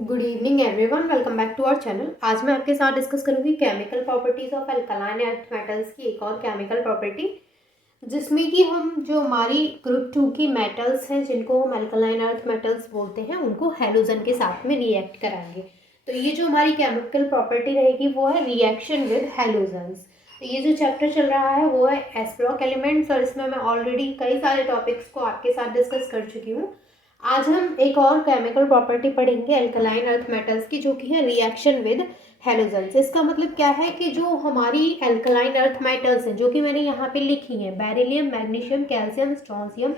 Good evening everyone, welcome back to our channel. आज मैं आपके साथ डिस्कस करूंगी chemical properties of alkaline earth metals की एक और केमिकल प्रॉपर्टी, जिसमें कि हम जो हमारी ग्रुप 2 की मेटल्स हैं जिनको हम अल्कलाइन अर्थ मेटल्स बोलते हैं उनको हैलोजन के साथ में रिएक्ट कराएंगे। तो ये जो हमारी केमिकल प्रॉपर्टी रहेगी वो है रिएक्शन विद हैलोजन्स। तो ये जो चैप्टर चल रहा है वो है एस ब्लॉक एलिमेंट्स, और इसमें मैं ऑलरेडी कई सारे टॉपिक्स को आपके साथ डिस्कस कर चुकी हूँ। आज हम एक और केमिकल प्रॉपर्टी पढ़ेंगे अल्कलाइन अर्थ मेटल्स की, जो कि है रिएक्शन विद हैलोजन्स। इसका मतलब क्या है कि जो हमारी अल्कलाइन अर्थ मेटल्स हैं जो कि मैंने यहाँ पे लिखी हैं, beryllium, magnesium, calcium, strontium,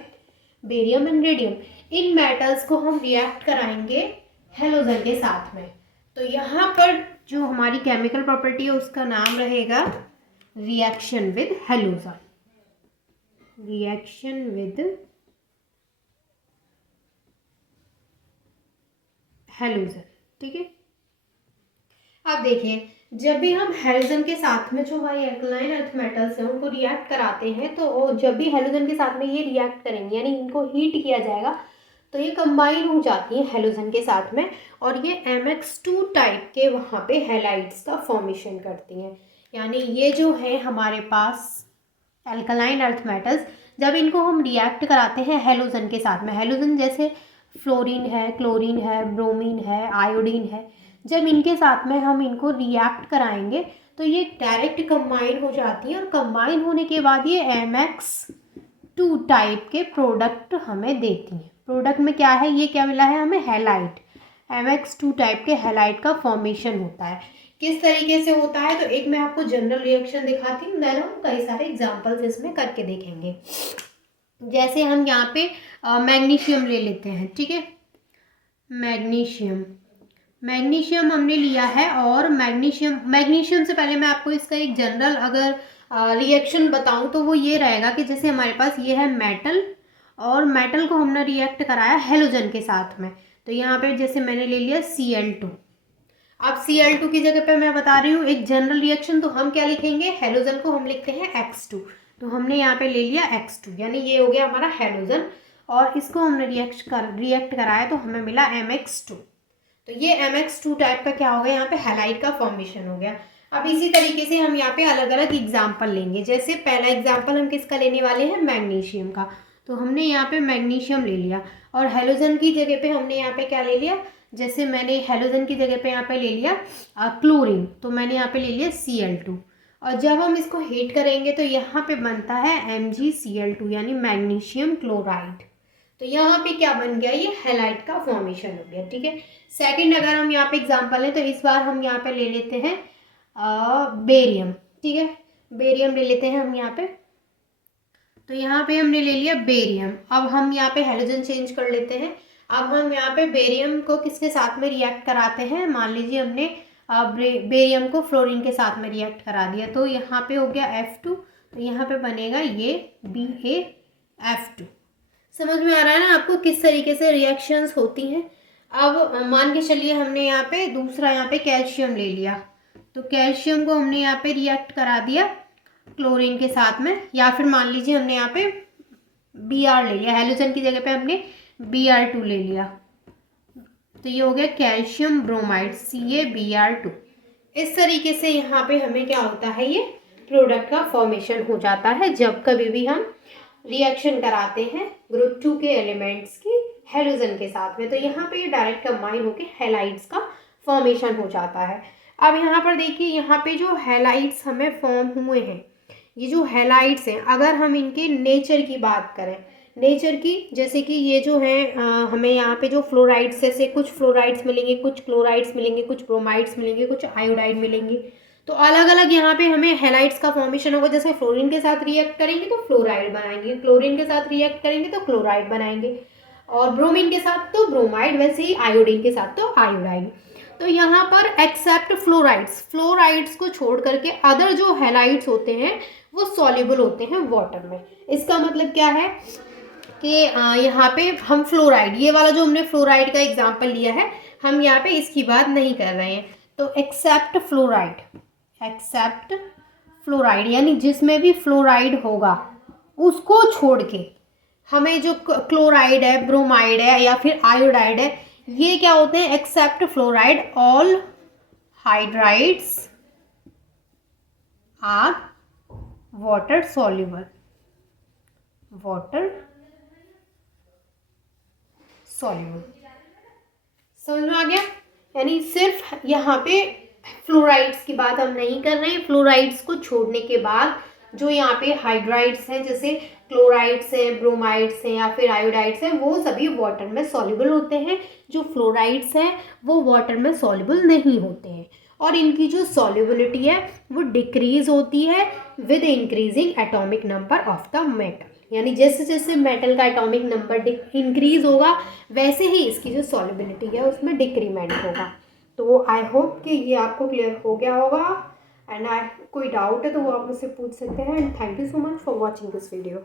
barium and radium, in metals को हम रिएक्ट कराएंगे हैलोजन के साथ में। तो यहाँ पर जो हमारी केमिकल प्रॉपर्टी है उसका नाम रहेगा reaction with halogen. Reaction with halogen, ठीक है। अब देखिए, जब भी हम हैलोजन के साथ में जो हमारे अल्कलाइन अर्थ मेटल्स हैं उनको रिएक्ट कराते हैं, तो जब भी हैलोजन के साथ में ये रिएक्ट करेंगे यानी इनको हीट किया जाएगा तो ये कंबाइन हो जाती है हैलोजन के साथ में, और ये MX2 टाइप के वहाँ पे हैलाइड्स का फॉर्मेशन करती हैं। यानी ये जो है हमारे पास अल्कलाइन अर्थ मेटल्स, जब इनको हम रिएक्ट कराते हैं हैलोजन के साथ में, हैलोजन जैसे फ्लोरीन है, क्लोरीन है, ब्रोमीन है, आयोडीन है, जब इनके साथ में हम इनको रिएक्ट कराएंगे तो ये डायरेक्ट कंबाइन हो जाती है, और कंबाइन होने के बाद ये MX2 टाइप के प्रोडक्ट हमें देती हैं। प्रोडक्ट में क्या है, ये क्या मिला है हमें, हैलाइड। MX2 टाइप के हैलाइड का फॉर्मेशन होता है। किस तरीके से होता है, तो एक मैं आपको जनरल रिएक्शन दिखाती हूँ, देन हम कई सारे एग्जाम्पल्स इसमें करके देखेंगे। जैसे हम यहाँ पे मैग्नीशियम ले लेते हैं, ठीक है। मैग्नीशियम हमने लिया है, और मैग्नीशियम से पहले मैं आपको इसका एक जनरल अगर रिएक्शन बताऊं तो वो ये रहेगा कि जैसे हमारे पास ये है मेटल, और मेटल को हमने रिएक्ट कराया हैलोजन के साथ में, तो यहाँ पे जैसे मैंने ले लिया Cl2। अब Cl2 की जगह पे मैं बता रही हूँ एक जनरल रिएक्शन, तो हम क्या लिखेंगे, हैलोजन को हम लिखते हैं X2, तो हमने यहाँ पे ले लिया X2, यानी ये हो गया हमारा हैलोजन, और इसको हमने रिएक्ट कराया तो हमें मिला MX2। तो ये MX2 टाइप का क्या हो गया, यहाँ पे हैलाइड का फॉर्मेशन हो गया। अब इसी तरीके से हम यहाँ पे अलग अलग एग्जाम्पल लेंगे। जैसे पहला एग्जाम्पल हम किसका लेने वाले हैं, मैग्नीशियम का, तो हमने यहाँ पे मैग्नीशियम ले लिया, और हैलोजन की जगह पे हमने यहाँ पे क्या ले लिया, जैसे मैंने हैलोजन की जगह पे यहाँ पे ले लिया क्लोरीन, तो मैंने यहाँ पे ले लिया Cl2, और जब हम इसको हीट करेंगे तो यहाँ पे बनता है MgCl2 यानी मैग्नीशियम क्लोराइड। तो यहाँ पे क्या बन गया, ये हैलाइड का फॉर्मेशन हो गया, ठीक है। सेकंड अगर हम यहाँ पे एग्जांपल है तो इस बार हम यहाँ पे ले लेते हैं बेरियम, ठीक है। बेरियम ले लेते हैं हम यहाँ पे, तो यहाँ पे हमने ले लिया बेरियम। अब हम यहाँ पे हैलोजन चेंज कर लेते हैं। अब हम यहाँ पे बेरियम को किसके साथ में रिएक्ट कराते हैं, मान लीजिए हमने बेरियम को फ्लोरीन के साथ में रिएक्ट करा दिया, तो यहाँ पे हो गया F2, तो यहाँ पे बनेगा ये BaF2। समझ में आ रहा है ना आपको किस तरीके से रिएक्शंस होती हैं। अब मान के चलिए हमने यहाँ पे दूसरा यहाँ पे कैल्शियम ले लिया, तो कैल्शियम को हमने यहाँ पे रिएक्ट करा दिया क्लोरीन के साथ में, या फिर मान लीजिए हमने यहाँ पे Br ले लिया, हैलोजन की जगह पे हमने Br2 ले लिया, तो ये हो गया कैल्शियम ब्रोमाइड CaBr2। इस तरीके से यहाँ पे हमें क्या होता है, ये प्रोडक्ट का फॉर्मेशन हो जाता है जब कभी भी हम रिएक्शन कराते हैं ग्रुप 2 के एलिमेंट्स की हैलोजन के साथ में, तो यहाँ पे ये डायरेक्ट कंबाइन होकर हैलाइड्स का फॉर्मेशन हो जाता है। अब यहाँ पर देखिए, यहाँ पे जो हैलाइड्स हमें फॉर्म हुए हैं, ये जो हैलाइड्स हैं, अगर हम इनके नेचर की बात करें, नेचर की, जैसे कि ये जो है हमें यहाँ पे जो फ्लोराइड्स जैसे कुछ फ्लोराइड्स मिलेंगे, कुछ क्लोराइड्स मिलेंगे, कुछ ब्रोमाइड्स मिलेंगे, कुछ आयोडाइड मिलेंगे, तो अलग अलग यहाँ पे हमें हैलाइड्स का फॉर्मेशन होगा। जैसे फ्लोरीन के साथ रिएक्ट करेंगे तो फ्लोराइड बनाएंगे, क्लोरीन के साथ रिएक्ट करेंगे तो क्लोराइड बनाएंगे, और ब्रोमीन के साथ तो ब्रोमाइड, वैसे ही आयोडीन के साथ तो आयोडाइड। तो यहाँ पर एक्सेप्ट फ्लोराइड्स को छोड़ करके अदर जो हैलाइड्स होते हैं वो सॉल्युबल होते हैं वाटर में। इसका मतलब क्या है कि यहाँ पे हम फ्लोराइड, ये वाला जो हमने फ्लोराइड का एग्जाम्पल लिया है, हम यहाँ पे इसकी बात नहीं कर रहे हैं। तो एक्सेप्ट फ्लोराइड यानी जिसमें भी फ्लोराइड होगा उसको छोड़ के हमें जो क्लोराइड है, ब्रोमाइड है या फिर आयोडाइड है, ये क्या होते हैं? Except fluoride all hydrides are water soluble, water soluble. समझ में आ गया? यानी सिर्फ यहाँ पे फ्लोराइड्स की बात हम नहीं कर रहे हैं, फ्लोराइड्स को छोड़ने के बाद जो यहाँ पे हाइड्राइड्स हैं, जैसे क्लोराइड्स हैं, ब्रोमाइड्स हैं या फिर आयोडाइड्स हैं, वो सभी वाटर में सॉल्युबल होते हैं। जो फ्लोराइड्स हैं वो वाटर में सॉल्युबल नहीं होते हैं, और इनकी जो सॉल्युबिलिटी है वो डिक्रीज होती है with increasing atomic number of the metal. यानी जैसे जैसे मेटल का एटॉमिक नंबर इंक्रीज होगा वैसे ही इसकी जो सॉल्युबिलिटी है उसमें डिक्रीमेंट होगा। तो आई होप कि ये आपको क्लियर हो गया होगा, एंड कोई डाउट है तो वो आप मुझसे पूछ सकते हैं। And thank you so much for watching this video.